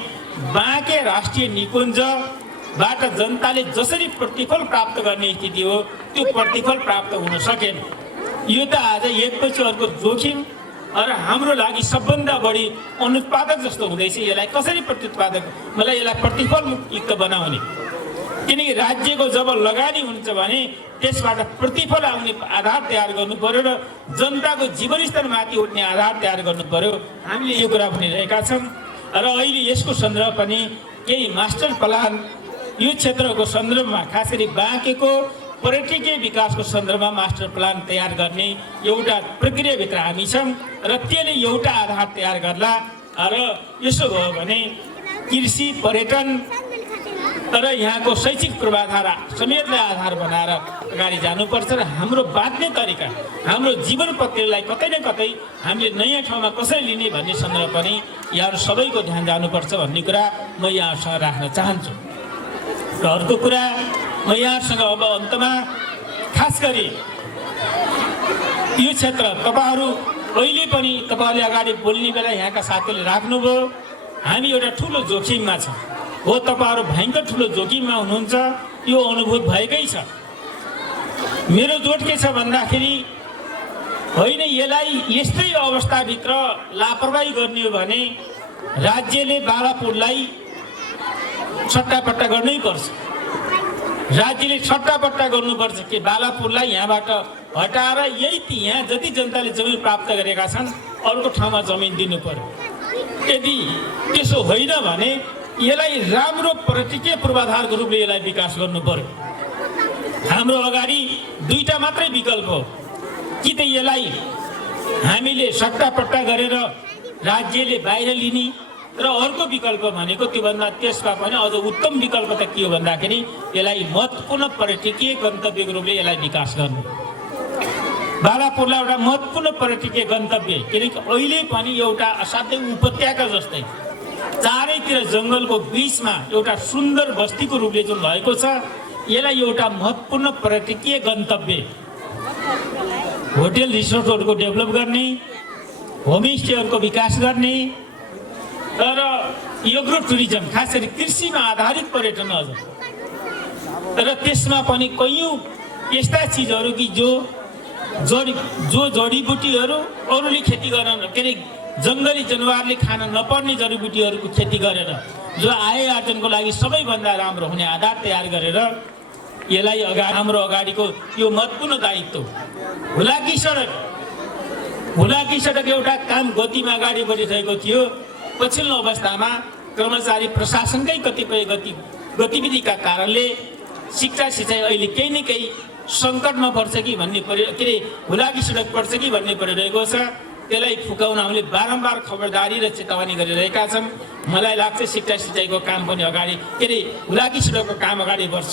बाँके राष्ट्रिय निकुञ्जबाट जनताले जसरी प्रतिफल प्राप्त गर्ने स्थिति हो त्यो प्रतिफल प्राप्त हुन सकेन। यो त आज एकपछि अर्को जोखिम र हाम्रो लागि सबभन्दा बढी अनुत्पादक जस्तो हुँदैछ। यसलाई कसरी यसलाई प्रतिफल युक्त बनाउने, किनकि राज्यको जब लगानी हुन्छ भने त्यसबाट प्रतिफल आउने आधार तयार गर्नु पर्यो र जनताको जीवनस्तर माथि उठ्ने आधार तयार गर्नु पर्यो। हामीले यो कुरा भनिरहेका छौँ र अहिले यसको सन्दर्भ पनि केही मास्टर प्लान यो क्षेत्रको सन्दर्भमा, खास गरी बाँकेको पर्यटकीय विकासको सन्दर्भमा मास्टर प्लान तयार गर्ने एउटा प्रक्रियाभित्र हामी छौँ र त्यसले एउटा आधार तयार गर्ला। र यसो भयो भने कृषि, पर्यटन र यहाँको शैक्षिक पूर्वाधार समेतलाई आधार बनाएर अगाडि जानुपर्छ र हाम्रो बाँच्ने तरिका, हाम्रो जीवन प्रक्रियालाई कतै न कतै हामीले नयाँ ठाउँमा कसरी लिने भन्ने सन्दर्भ पनि यहाँहरू सबैको ध्यान जानुपर्छ भन्ने कुरा म यहाँहरूसँग राख्न चाहन्छु। र अर्को कुरा म यहाँहरूसँग अब अन्तमा खास गरी यो क्षेत्र तपाईँहरू अहिले पनि तपाईँहरूले अगाडि बोल्ने बेला यहाँका साथीहरूले राख्नुभयो, हामी एउटा ठुलो जोखिममा छौँ। हो तपाईहरु भयंकर ठुलो जोखिममा हुनुहुन्छ, यो अनुभूत भएकै छ। मेरो जोड के छ भन्दाखेरि होइन, यसलाई यस्तै अवस्थाभित्र लापरवाही गर्ने हो भने राज्यले बालापुरलाई सट्टापट्टा गर्नै पर्छ। राज्यले सट्टापट्टा गर्नुपर्छ कि बालापुरलाई यहाँबाट हटाएर यहाँ जति जनताले जमिन प्राप्त गरेका छन् अर्को ठाउँमा जमिन दिनु पर्यो। यदि त्यसो होइन भने यसलाई राम्रो पर्यटकीय पूर्वाधारको रूपले यसलाई विकास गर्नु पर्यो। हाम्रो अगाडि दुईटा मात्रै विकल्प हो, कि त यसलाई हामीले सट्टापट्टा गरेर राज्यले बाहिर लिने, र अर्को विकल्प भनेको त्योभन्दा त्यसमा पनि अझ उत्तम विकल्प त के हो भन्दाखेरि यसलाई महत्त्वपूर्ण पर्यटकीय गन्तव्यको रूपले यसलाई विकास गर्नु। बालापुरलाई एउटा महत्त्वपूर्ण पर्यटकीय गन्तव्य, किनकि अहिले पनि एउटा असाध्यै उपत्यका जस्तै चारैतिर जङ्गलको बीचमा एउटा सुन्दर बस्तीको रूपले जुन भएको छ, यसलाई एउटा महत्त्वपूर्ण पर्यटकीय गन्तव्य, होटल रिसोर्टहरूको डेभलप गर्ने, होमस्टेहरूको विकास गर्ने र एग्रो टुरिज्म खास गरी कृषिमा आधारित पर्यटन अझ, र त्यसमा पनि कयौँ यस्ता चिजहरू कि जो जडीबुटीहरू अरूले खेती गर्न, के अरे जङ्गली जनावरले खान नपर्ने जडीबुटीहरूको खेती गरेर जो आय आर्जनको लागि सबैभन्दा राम्रो हुने आधार तयार गरेर यसलाई हाम्रो अगाडिको यो महत्त्वपूर्ण दायित्व। हुलाकी सडक एउटा काम गतिमा अगाडि बढिरहेको थियो। पछिल्लो अवस्थामा कर्मचारी प्रशासनकै कतिपय गतिविधिका कारणले शिक्षा सिँचाइ अहिले केही न केही सङ्कटमा पर्छ कि भन्ने के अरे हुलाकी सडक पर्छ कि भन्ने परिरहेको छ। त्यसलाई फुकाउन हामीले बारम्बार खबरदारी र चेतावनी गरिरहेका छौँ। मलाई लाग्छ शिक्षा सिँचाइको काम पनि अगाडि, के अरे हुलाकी सडकको काम अगाडि बढ्छ।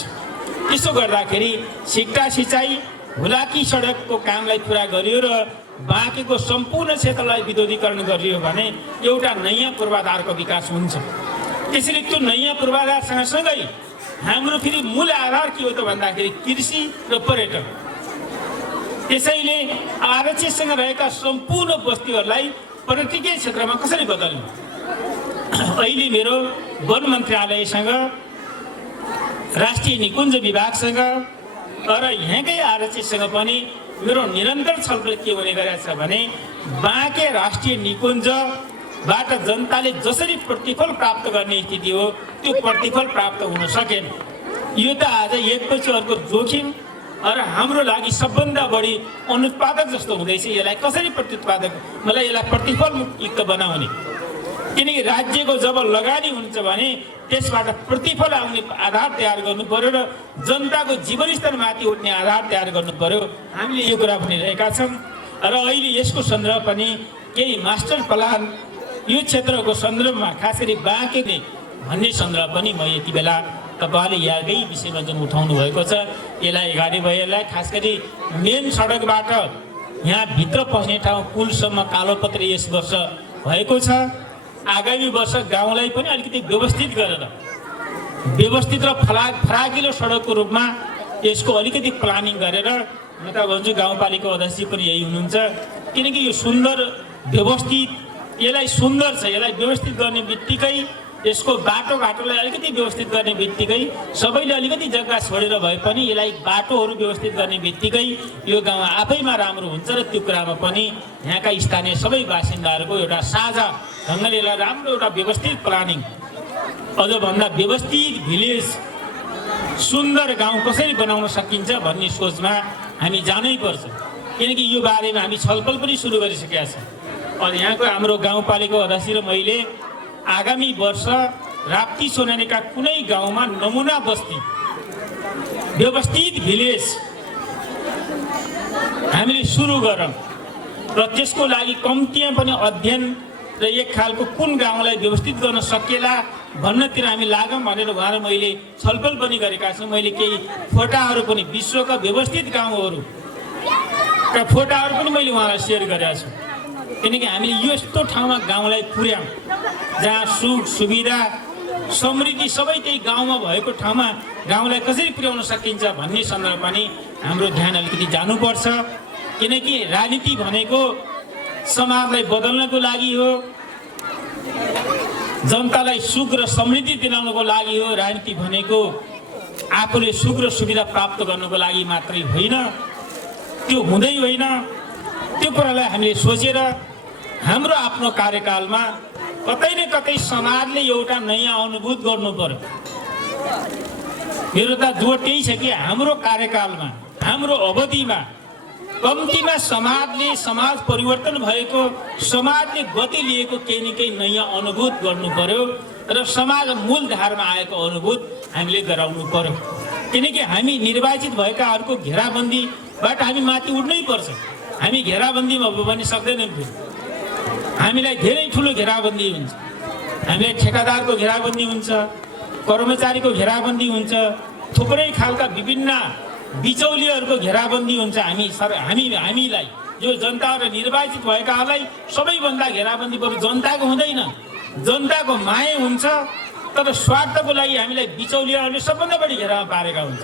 त्यसो गर्दाखेरि शिक्षा सिँचाइ हुलाकी सडकको कामलाई पुरा गरियो र बाँकीको सम्पूर्ण क्षेत्रलाई विद्युतीकरण गरियो भने एउटा नयाँ पूर्वाधारको विकास हुन्छ। त्यसैले त्यो नयाँ पूर्वाधार सँगसँगै हाम्रो फेरि मूल आधार के हो त भन्दाखेरि कृषि र पर्यटन। त्यसैले आरक्षितसँग रहेका सम्पूर्ण बस्तीहरूलाई पर्यटकीय क्षेत्रमा कसरी बदल्ने, अहिले मेरो वन मन्त्रालयसँग, राष्ट्रिय निकुञ्ज विभागसँग र यहाँकै आरक्षितसँग पनि मेरो निरन्तर छलफल के हुने गरेको छ भने बाँके राष्ट्रिय निकुञ्जबाट जनताले जसरी प्रतिफल प्राप्त गर्ने स्थिति हो त्यो प्रतिफल प्राप्त हुन सकेन। यो त आज एकपछि अर्को जोखिम र हाम्रो लागि सबभन्दा बढी अनुत्पादक जस्तो हुँदैछ। यसलाई कसरी यसलाई प्रतिफलयुक्त बनाउने, किनकि राज्यको जब लगानी हुन्छ भने त्यसबाट प्रतिफल आउने आधार तयार गर्नु पर्यो र जनताको जीवनस्तरमाथि उठ्ने आधार तयार गर्नु पर्यो। हामीले यो कुरा भनिरहेका छौँ र अहिले यसको सन्दर्भ पनि केही मास्टर प्लान यो क्षेत्रको सन्दर्भमा खास गरी बाँके भन्ने सन्दर्भ पनि म यति बेला तपाईँले यहाँकै विषयमा जुन उठाउनु भएको छ यसलाई अगाडि यसलाई खास गरी मेन सडकबाट यहाँ भित्र पस्ने ठाउँ पुलसम्म कालोपत्री यस वर्ष भएको छ। आगामी वर्ष गाउँलाई पनि अलिकति व्यवस्थित गरेर व्यवस्थित र फराकिलो सडकको रूपमा यसको अलिकति प्लानिङ गरेर, म त भन्छु गाउँपालिका अध्यक्ष पनि यही हुनुहुन्छ, किनकि यो सुन्दर व्यवस्थित, यसलाई सुन्दर छ, यसलाई व्यवस्थित गर्ने बित्तिकै यसको बाटोघाटोलाई अलिकति व्यवस्थित गर्ने बित्तिकै सबैले अलिकति जग्गा छोडेर भए पनि यसलाई बाटोहरू व्यवस्थित गर्ने बित्तिकै यो गाउँ आफैमा राम्रो हुन्छ र त्यो कुरामा पनि यहाँका स्थानीय सबै बासिन्दाहरूको एउटा साझा ढङ्गले यसलाई राम्रो एउटा व्यवस्थित प्लानिङ, अझ भन्दा व्यवस्थित भिलेज, सुन्दर गाउँ कसरी बनाउन सकिन्छ भन्ने सोचमा हामी जानै पर्छ। किनकि यो बारेमा हामी छलफल पनि सुरु गरिसकेका छौँ। अनि यहाँको हाम्रो गाउँपालिका अध्यक्ष र मैले आगामी वर्ष राप्ती सोनानीका कुनै गाउँमा नमुना बस्ती, व्यवस्थित भिलेज हामीले सुरु गरौँ र त्यसको लागि कम्तीमा पनि अध्ययन र एक खालको कुन गाउँलाई व्यवस्थित गर्न सकिएला भन्नतिर हामी लागौँ भनेर उहाँ र मैले छलफल पनि गरेका छौँ। मैले केही फोटाहरू पनि विश्वका व्यवस्थित गाउँहरूका फोटाहरू पनि मैले उहाँलाई सेयर गरेका छु। किनकि हामीले यस्तो ठाउँमा गाउँलाई पुर्याउँ जहाँ सुख सुविधा समृद्धि सबै त्यही गाउँमा भएको ठाउँमा गाउँलाई कसरी पुर्याउन सकिन्छ भन्ने सन्दर्भ पनि हाम्रो ध्यान अलिकति जानुपर्छ। किनकि राजनीति भनेको समाजलाई बदल्नको लागि हो, जनतालाई सुख र समृद्धि दिलाउनको लागि हो राजनीति भनेको। आफूले सुख र सुविधा प्राप्त गर्नको लागि मात्रै होइन, त्यो हुँदै होइन। त्यो कुरालाई हामीले सोचेर हाम्रो आफ्नो कार्यकालमा कतै न कतै समाजले एउटा नयाँ अनुभूत गर्नु पर्यो। मेरो त जोड त्यही छ कि हाम्रो कार्यकालमा, हाम्रो अवधिमा कम्तीमा समाज परिवर्तन भएको, समाजले गति लिएको केही न केही नयाँ अनुभूत गर्नु पर्यो र समाज मूलधारमा आएको अनुभूत हामीले गराउनु पर्यो। किनकि हामी निर्वाचित भएकाहरूको घेराबन्दीबाट हामी माथि उठ्नै पर्छ। हामी घेराबन्दीमा भयो भने सक्दैनौँ। हामीलाई धेरै ठुलो घेराबन्दी हुन्छ। हामीलाई ठेकादारको घेराबन्दी हुन्छ, कर्मचारीको घेराबन्दी हुन्छ, थुप्रै खालका विभिन्न बिचौलियाहरूको घेराबन्दी हुन्छ। हामीलाई जो जनता र निर्वाचित भएकाहरूलाई सबैभन्दा घेराबन्दी बरु जनताको हुँदैन, जनताको माया हुन्छ। तर स्वार्थको लागि हामीलाई बिचौलियाहरूले सबभन्दा बढी घेरामा पारेका हुन्छ।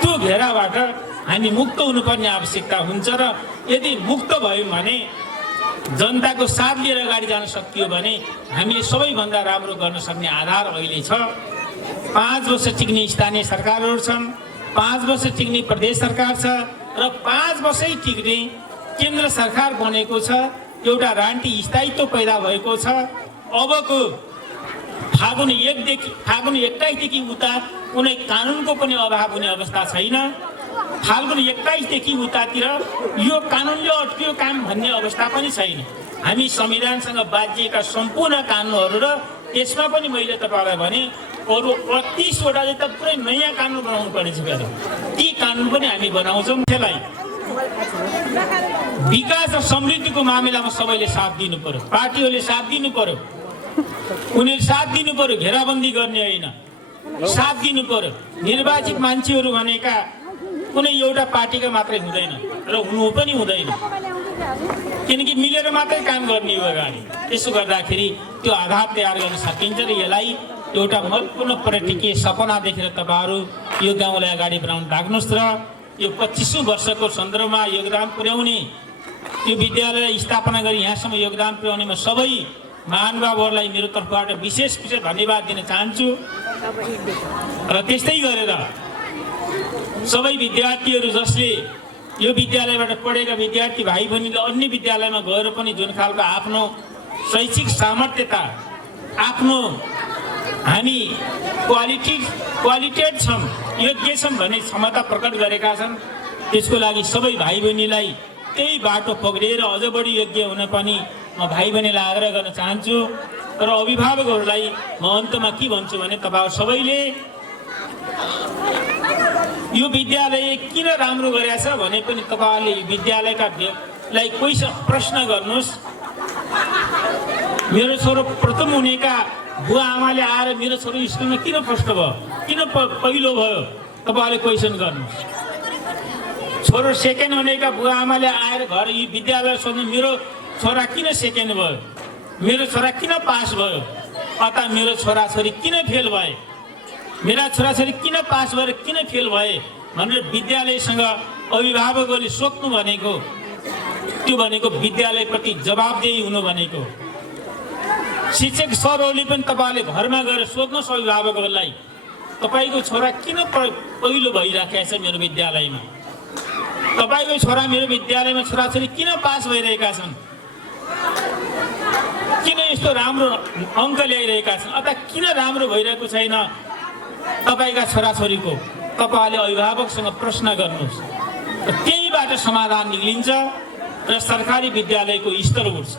त्यो घेराबाट हामी मुक्त हुनुपर्ने आवश्यकता हुन्छ र यदि मुक्त भयौँ भने, जनताको साथ लिएर अगाडि जान सकियो भने हामीले सबैभन्दा राम्रो गर्न सक्ने आधार अहिले छ। 5 वर्ष टिक्ने स्थानीय सरकारहरू छन्, 5 वर्ष टिक्ने प्रदेश सरकार छ र 5 वर्षै टिक्ने केन्द्र सरकार बनेको छ। एउटा राजनीतिक स्थायित्व पैदा भएको छ। अबको फागुन 21 देखि उता कुनै कानुनको पनि अभाव हुने अवस्था छैन। फाल्गुन 21 देखि उतातिर यो कानुनले अट्कियो काम भन्ने अवस्था पनि छैन। हामी संविधानसँग बाँधिएका सम्पूर्ण कानुनहरू र यसमा पनि मैले तपाईँलाई भने अरू 38 वटा त पुरै नयाँ कानुन बनाउनु पर्नेछ। ती कानुन पनि हामी बनाउँछौँ। त्यसलाई विकास र समृद्धिको मामिलामा सबैले साथ दिनु पर्यो, पार्टीहरूले साथ दिनु पर्यो, उनीहरू साथ दिनु पर्यो। घेराबन्दी गर्ने होइन, साथ दिनु पर्यो। निर्वाचित मान्छेहरू भनेका कुनै एउटा पार्टीका मात्रै हुँदैन र हुनु पनि हुँदैन, किनकि मिलेर मात्रै काम गर्ने हो अगाडि। त्यसो गर्दाखेरि त्यो आधार तयार गर्न सकिन्छ र यसलाई एउटा महत्त्वपूर्ण पर्यटकीय सपना देखेर तपाईँहरू यो गाउँलाई अगाडि बढाउन लाग्नुहोस् र यो 25औं वर्षको सन्दर्भमा योगदान पुर्याउने, यो विद्यालय स्थापना गरी यहाँसम्म योगदान पुर्याउनेमा सबै महानुभावहरूलाई मेरो तर्फबाट विशेष धन्यवाद दिन चाहन्छु। र त्यस्तै गरेर सबै विद्यार्थीहरू जसले यो विद्यालयबाट पढेका विद्यार्थी भाइ बहिनीले अन्य विद्यालयमा गएर पनि जुन खालको आफ्नो शैक्षिक सामर्थ्यता, आफ्नो हामी क्वालिटेड छौँ, योग्य छौँ भन्ने क्षमता प्रकट गरेका छन्। त्यसको लागि सबै भाइ बहिनीलाई त्यही बाटो पक्रिएर अझ बढी योग्य हुन पनि म भाइ बहिनीलाई आग्रह गर्न चाहन्छु। र अभिभावकहरूलाई म अन्तमा के भन्छु भने, तपाईँहरू सबैले यो विद्यालय किन राम्रो गरेछ भने पनि तपाईँहरूले यो विद्यालयलाई कोही प्रश्न गर्नुहोस्। मेरो छोरो प्रथम हुनेका बुवा आमाले आएर मेरो छोरो स्कुलमा किन फर्स्ट भयो, किन पहिलो भयो, तपाईँहरूले क्वेसन गर्नुहोस्। छोरो सेकेन्ड हुनेका बुवा आमाले आएर घर यो विद्यालय सोध्नु मेरो छोरा किन सेकेन्ड भयो, मेरो छोरा किन पास भयो, अथवा मेरो छोराछोरी किन फेल भए, मेरा छोराछोरी किन पास भएर किन फेल भए भनेर विद्यालयसँग अभिभावकहरूले सोध्नु भनेको, त्यो भनेको विद्यालयप्रति जवाबदेही हुनु भनेको। शिक्षक सरहरूले पनि तपाईँहरूले घरमा गएर सोध्नुहोस् अभिभावकहरूलाई, तपाईँको छोरा किन पहिलो भइराखेको छ मेरो विद्यालयमा, तपाईँको छोरा मेरो विद्यालयमा छोराछोरी किन पास भइरहेका छन्, किन यस्तो राम्रो अङ्क ल्याइरहेका छन्, अथवा किन राम्रो भइरहेको छैन तपाईँका छोराछोरीको, तपाईँहरूले अभिभावकसँग प्रश्न गर्नुहोस्। त्यहीबाट समाधान निक्लिन्छ र सरकारी विद्यालयको स्तर उठ्छ।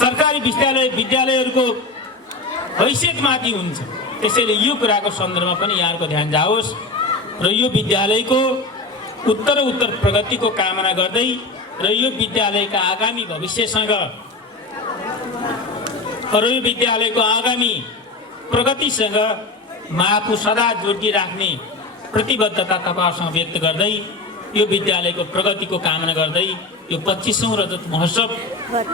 सरकारी विद्यालयहरूको हैसियत माथि हुन्छ। त्यसैले यो कुराको सन्दर्भमा पनि यहाँको ध्यान जाओस् र यो विद्यालयको उत्तर प्रगतिको कामना गर्दै र यो विद्यालयका आगामी भविष्यसँग र यो विद्यालयको आगामी प्रगतिसँग म आफू सदा जोडिराख्ने प्रतिबद्धता तपाईँहरूसँग व्यक्त गर्दै यो विद्यालयको प्रगतिको कामना गर्दै यो 25औं रजत महोत्सव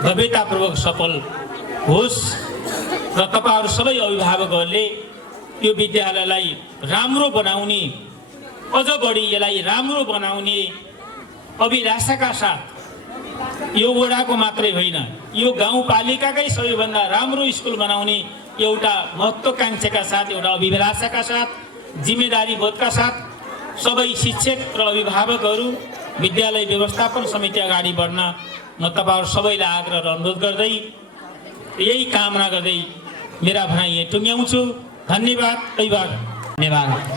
भव्यतापूर्वक सफल होस् र तपाईँहरू सबै अभिभावकहरूले यो विद्यालयलाई राम्रो बनाउने, अझ बढी यसलाई राम्रो बनाउने अभिलाषाका साथ यो वडाको मात्रै होइन, यो गाउँपालिकाकै सबैभन्दा राम्रो स्कुल बनाउने एउटा महत्त्वाकांक्षाका साथ, एउटा अभिलाषाका साथ, जिम्मेदारी बोधका साथ सबै शिक्षक र अभिभावकहरू, विद्यालय व्यवस्थापन समिति अगाडि बढ्न म तपाईहरु सबैलाई आग्रह र अनुरोध गर्दै यही कामना गर्दै मेरा भनाइ यहाँ टुङ्ग्याउँछु। धन्यवाद। धन्यवाद।